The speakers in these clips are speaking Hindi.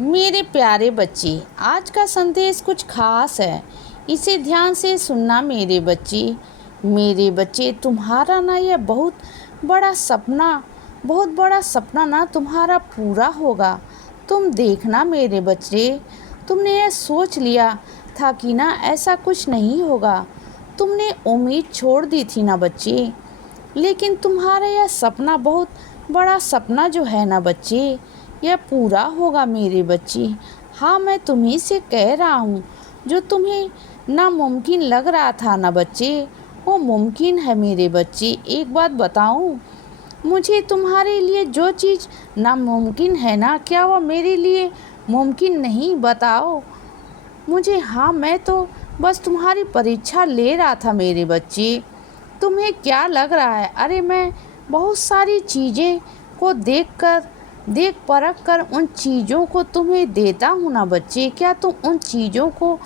मेरे प्यारे बच्चे, आज का संदेश कुछ खास है। इसे ध्यान से सुनना मेरे बच्चे। मेरे बच्चे, तुम्हारा ना यह बहुत बड़ा सपना ना तुम्हारा पूरा होगा। तुम देखना मेरे बच्चे, तुमने यह सोच लिया था कि ना ऐसा कुछ नहीं होगा। तुमने उम्मीद छोड़ दी थी ना बच्चे, लेकिन तुम्हारा यह सपना, बहुत बड़ा सपना जो है ना बच्चे, यह पूरा होगा मेरे बच्चे। हाँ, मैं तुम्ही से कह रहा हूँ, जो तुम्हें नामुमकिन लग रहा था ना बच्चे, वो मुमकिन है मेरे बच्चे। एक बात बताऊँ, मुझे तुम्हारे लिए जो चीज़ नामुमकिन है ना, क्या वो मेरे लिए मुमकिन नहीं? बताओ मुझे। हाँ, मैं तो बस तुम्हारी परीक्षा ले रहा था मेरे बच्चे। तुम्हें क्या लग रहा है? अरे, मैं बहुत सारी चीज़ें को देख परख कर उन चीज़ों को तुम्हें देता हूँ ना बच्चे। क्या तुम उन चीज़ों को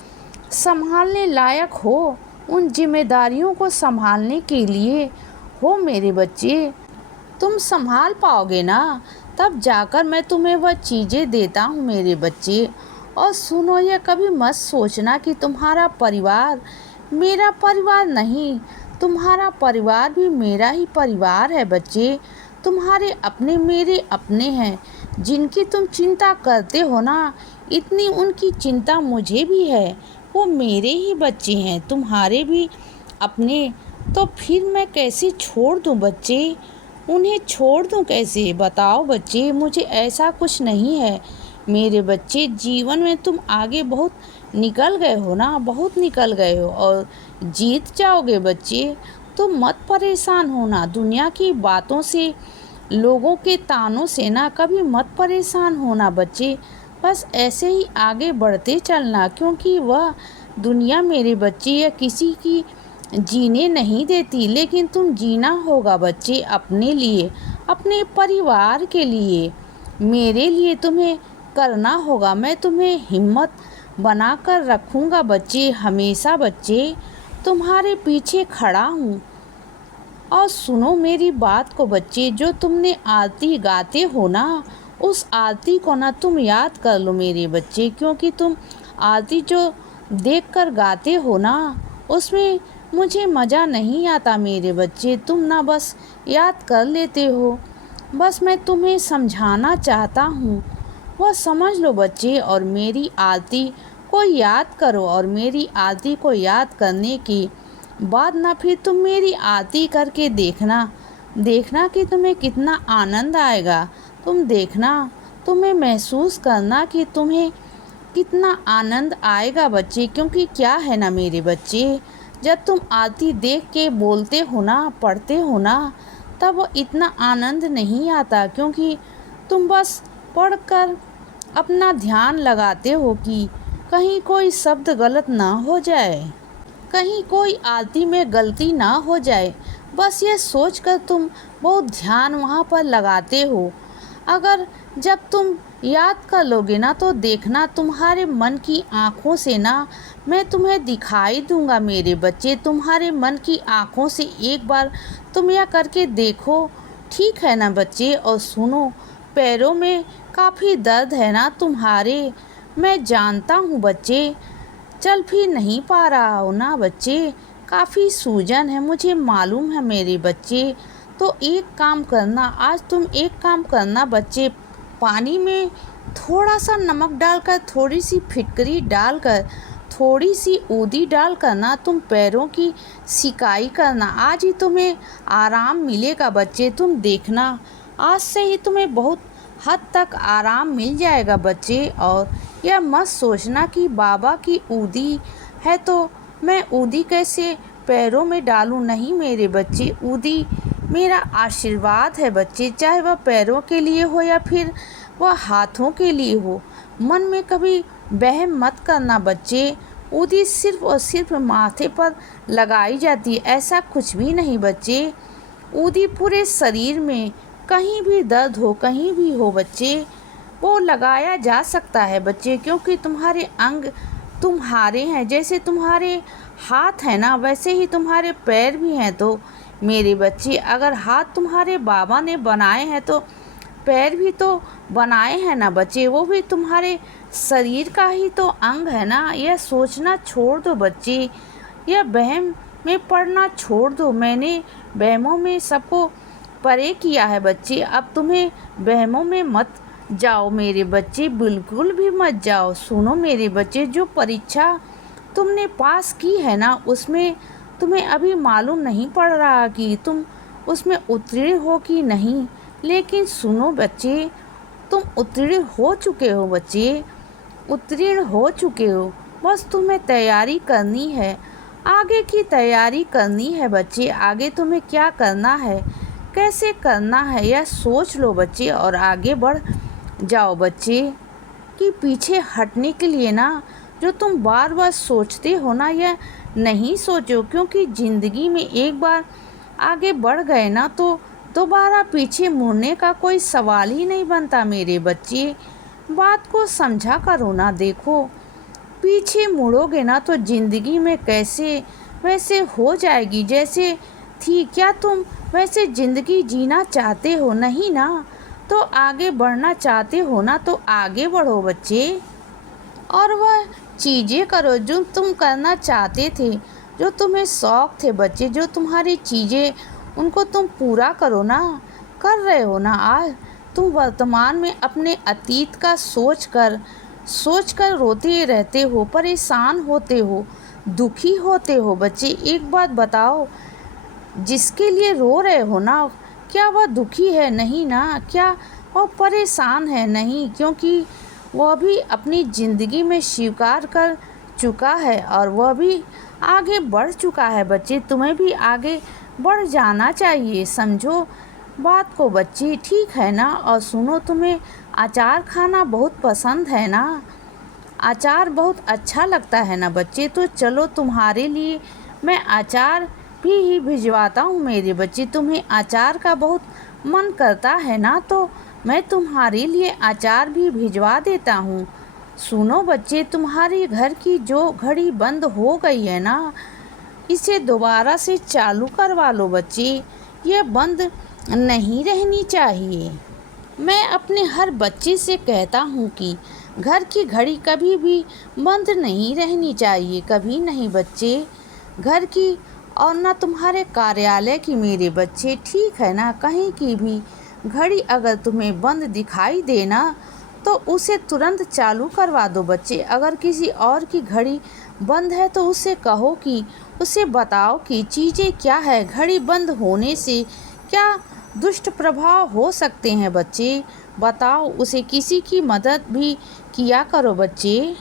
संभालने लायक हो? उन जिम्मेदारियों को संभालने के लिए हो मेरे बच्चे? तुम संभाल पाओगे ना, तब जाकर मैं तुम्हें वह चीज़ें देता हूँ मेरे बच्चे। और सुनो, यह कभी मत सोचना कि तुम्हारा परिवार मेरा परिवार नहीं, तुम्हारा परिवार भी मेरा ही परिवार है बच्चे। तुम्हारे अपने मेरे अपने हैं, जिनकी तुम चिंता करते हो ना, इतनी उनकी चिंता मुझे भी है। वो मेरे ही बच्चे हैं, तुम्हारे भी अपने। तो फिर मैं कैसे छोड़ दूं बच्चे? उन्हें छोड़ दूं कैसे? बताओ बच्चे, मुझे ऐसा कुछ नहीं है मेरे बच्चे। जीवन में तुम आगे बहुत निकल गए हो ना, बहुत निकल गए हो और जीत जाओगे बच्चे। तुम मत परेशान होना दुनिया की बातों से, लोगों के तानों से ना कभी मत परेशान होना बच्चे। बस ऐसे ही आगे बढ़ते चलना, क्योंकि वह दुनिया मेरे बच्चे या किसी की जीने नहीं देती, लेकिन तुम जीना होगा बच्चे अपने लिए, अपने परिवार के लिए, मेरे लिए तुम्हें करना होगा। मैं तुम्हें हिम्मत बना कर रखूँगा बच्चे, हमेशा बच्चे तुम्हारे पीछे खड़ा हूँ। और सुनो मेरी बात को बच्चे, जो तुमने आरती गाते हो ना, उस आरती को ना तुम याद कर लो मेरे बच्चे, क्योंकि तुम आरती जो देख कर गाते हो ना, उसमें मुझे मज़ा नहीं आता मेरे बच्चे। तुम ना बस याद कर लेते हो। बस मैं तुम्हें समझाना चाहता हूँ, वह समझ लो बच्चे। और मेरी आरती को याद करो, और मेरी आरती को याद करने के बाद ना फिर तुम मेरी आरती करके देखना कि तुम्हें कितना आनंद आएगा। तुम देखना, तुम्हें महसूस करना कि तुम्हें कितना आनंद आएगा बच्चे। क्योंकि क्या है ना मेरे बच्चे, जब तुम आरती देख के बोलते हो ना, पढ़ते हो ना, तब इतना आनंद नहीं आता, क्योंकि तुम बस पढ़कर अपना ध्यान लगाते हो कि कहीं कोई शब्द गलत ना हो जाए, कहीं कोई आरती में गलती ना हो जाए। बस ये सोचकर तुम बहुत ध्यान वहाँ पर लगाते हो। अगर जब तुम याद कर लोगे ना, तो देखना तुम्हारे मन की आँखों से ना मैं तुम्हें दिखाई दूंगा मेरे बच्चे। तुम्हारे मन की आँखों से एक बार तुम यह करके देखो, ठीक है ना बच्चे। और सुनो, पैरों में काफ़ी दर्द है ना तुम्हारे, मैं जानता हूँ बच्चे। चल फिर नहीं पा रहा हो ना बच्चे, काफ़ी सूजन है, मुझे मालूम है मेरे बच्चे। तो एक काम करना, आज तुम एक काम करना बच्चे, पानी में थोड़ा सा नमक डालकर, थोड़ी सी फिटकरी डालकर, थोड़ी सी ऊदी डालकर ना तुम पैरों की सिकाई करना। आज ही तुम्हें आराम मिलेगा बच्चे, तुम देखना। आज से ही तुम्हें बहुत हद तक आराम मिल जाएगा बच्चे। और यह मत सोचना कि बाबा की ऊदी है तो मैं ऊदी कैसे पैरों में डालूं। नहीं मेरे बच्चे, ऊदी मेरा आशीर्वाद है बच्चे, चाहे वह पैरों के लिए हो या फिर वह हाथों के लिए हो। मन में कभी वहम मत करना बच्चे। ऊदी सिर्फ और सिर्फ माथे पर लगाई जाती है, ऐसा कुछ भी नहीं बच्चे। ऊदी पूरे शरीर में, कहीं भी दर्द हो, कहीं भी हो बच्चे, वो लगाया जा सकता है बच्चे। क्योंकि तुम्हारे अंग तुम्हारे हैं, जैसे तुम्हारे हाथ है ना, वैसे ही तुम्हारे पैर भी हैं। तो मेरे बच्चे, अगर हाथ तुम्हारे बाबा ने बनाए हैं तो पैर भी तो बनाए हैं ना बच्चे, वो भी तुम्हारे शरीर का ही तो अंग है ना। यह सोचना छोड़ दो बच्चे, यह वहम में पड़ना छोड़ दो। मैंने वहमों में सबको परे किया है बच्चे। अब तुम्हें वहमों में मत जाओ मेरे बच्चे, बिल्कुल भी मत जाओ। सुनो मेरे बच्चे, जो परीक्षा तुमने पास की है ना, उसमें तुम्हें अभी मालूम नहीं पड़ रहा कि तुम उसमें उत्तीर्ण हो कि नहीं। लेकिन सुनो बच्चे, तुम उत्तीर्ण हो चुके हो बच्चे, उत्तीर्ण हो चुके हो। बस तुम्हें तैयारी करनी है, आगे की तैयारी करनी है बच्चे। आगे तुम्हें क्या करना है, कैसे करना है, यह सोच लो बच्चे और आगे बढ़ जाओ बच्चे। कि पीछे हटने के लिए ना जो तुम बार बार सोचते हो ना, यह नहीं सोचो, क्योंकि ज़िंदगी में एक बार आगे बढ़ गए ना तो दोबारा पीछे मुड़ने का कोई सवाल ही नहीं बनता मेरे बच्चे। बात को समझा करो ना। देखो, पीछे मुड़ोगे ना तो ज़िंदगी में कैसे वैसे हो जाएगी जैसे थी। क्या तुम वैसे ज़िंदगी जीना चाहते हो? नहीं ना। तो आगे बढ़ना चाहते हो ना, तो आगे बढ़ो बच्चे और वह चीज़ें करो जो तुम करना चाहते थे, जो तुम्हें शौक़ थे बच्चे, जो तुम्हारी चीज़ें उनको तुम पूरा करो ना। कर रहे हो ना आज। तुम वर्तमान में अपने अतीत का सोच कर रोते रहते हो, परेशान होते हो, दुखी होते हो बच्चे। एक बात बताओ, जिसके लिए रो रहे हो ना, क्या वह दुखी है? नहीं ना। क्या वह परेशान है? नहीं, क्योंकि वह भी अपनी ज़िंदगी में स्वीकार कर चुका है और वह भी आगे बढ़ चुका है बच्चे। तुम्हें भी आगे बढ़ जाना चाहिए, समझो बात को बच्चे, ठीक है ना। और सुनो, तुम्हें अचार खाना बहुत पसंद है ना, अचार बहुत अच्छा लगता है ना बच्चे। तो चलो, तुम्हारे लिए मैं अचार भी भिजवाता हूँ मेरे बच्चे। तुम्हें अचार का बहुत मन करता है ना, तो मैं तुम्हारे लिए अचार भी भिजवा देता हूँ। सुनो बच्चे, तुम्हारे घर की जो घड़ी बंद हो गई है ना, इसे दोबारा से चालू करवा लो बच्चे। ये बंद नहीं रहनी चाहिए। मैं अपने हर बच्चे से कहता हूँ कि घर की घड़ी कभी भी बंद नहीं रहनी चाहिए, कभी नहीं बच्चे। घर की और ना तुम्हारे कार्यालय की मेरे बच्चे, ठीक है ना। कहीं की भी घड़ी अगर तुम्हें बंद दिखाई देना तो उसे तुरंत चालू करवा दो बच्चे। अगर किसी और की घड़ी बंद है तो उसे कहो कि उसे बताओ कि चीज़ें क्या है, घड़ी बंद होने से क्या दुष्ट प्रभाव हो सकते हैं बच्चे, बताओ उसे। किसी की मदद भी किया करो बच्चे।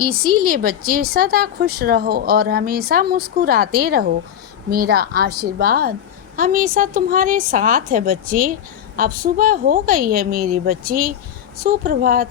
इसीलिए बच्चे सदा खुश रहो और हमेशा मुस्कुराते रहो। मेरा आशीर्वाद हमेशा तुम्हारे साथ है बच्चे। अब सुबह हो गई है मेरे बच्चे, सुप्रभात।